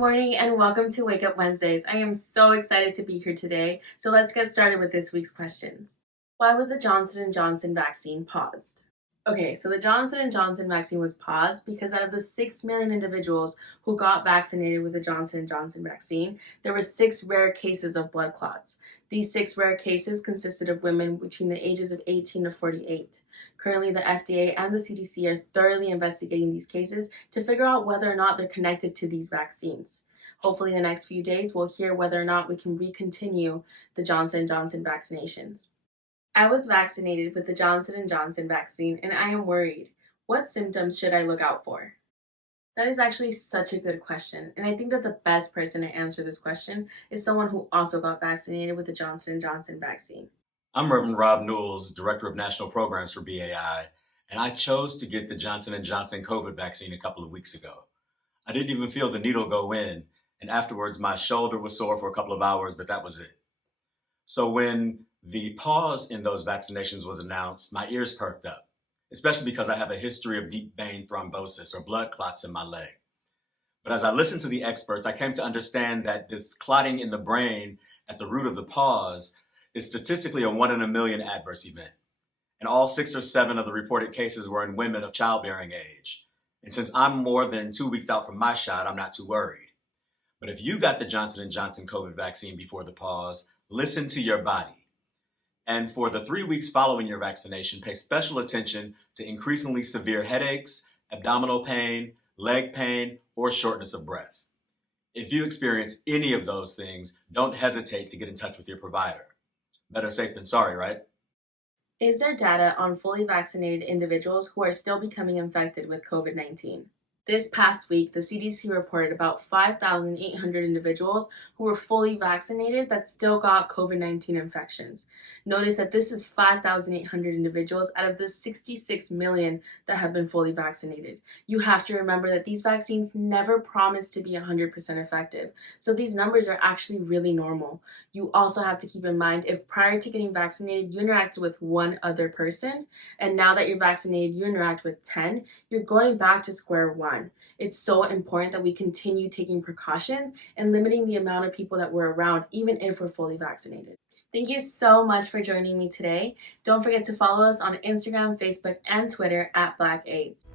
morning and welcome to Wake Up Wednesdays. I am so excited to be here today. So let's get started with this week's questions. Why was the Johnson & Johnson vaccine paused? Okay, so the Johnson & Johnson vaccine was paused because out of the 6 million individuals who got vaccinated with the Johnson & Johnson vaccine, there were 6 rare cases of blood clots. These 6 rare cases consisted of women between the ages of 18 to 48. Currently, the FDA and the CDC are thoroughly investigating these cases to figure out whether or not they're connected to these vaccines. Hopefully, in the next few days, we'll hear whether or not we can recontinue the Johnson & Johnson vaccinations. I was vaccinated with the Johnson & Johnson vaccine and I am worried. What symptoms should I look out for? That is actually such a good question, and I think that the best person to answer this question is someone who also got vaccinated with the Johnson & Johnson vaccine. I'm Reverend Rob Newells, Director of National Programs for BAI, and I chose to get the Johnson & Johnson COVID vaccine a couple of weeks ago. I didn't even feel the needle go in, and afterwards my shoulder was sore for a couple of hours, but that was it. So when the pause in those vaccinations was announced, my ears perked up, especially because I have a history of deep vein thrombosis or blood clots in my leg. But as I listened to the experts, I came to understand that this clotting in the brain at the root of the pause is statistically a 1 in a million adverse event. And all 6 or 7 of the reported cases were in women of childbearing age. And since I'm more than 2 weeks out from my shot, I'm not too worried. But if you got the Johnson & Johnson COVID vaccine before the pause, listen to your body. And for the 3 weeks following your vaccination, pay special attention to increasingly severe headaches, abdominal pain, leg pain, or shortness of breath. If you experience any of those things, don't hesitate to get in touch with your provider. Better safe than sorry, right? Is there data on fully vaccinated individuals who are still becoming infected with COVID-19? This past week, the CDC reported about 5,800 individuals who were fully vaccinated that still got COVID-19 infections. Notice that this is 5,800 individuals out of the 66 million that have been fully vaccinated. You have to remember that these vaccines never promise to be 100% effective, so these numbers are actually really normal. You also have to keep in mind if prior to getting vaccinated you interacted with one other person, and now that you're vaccinated you interact with 10, you're going back to square one. It's so important that we continue taking precautions and limiting the amount of people that we're around, even if we're fully vaccinated. Thank you so much for joining me today. Don't forget to follow us on Instagram, Facebook, and Twitter at Black AIDS.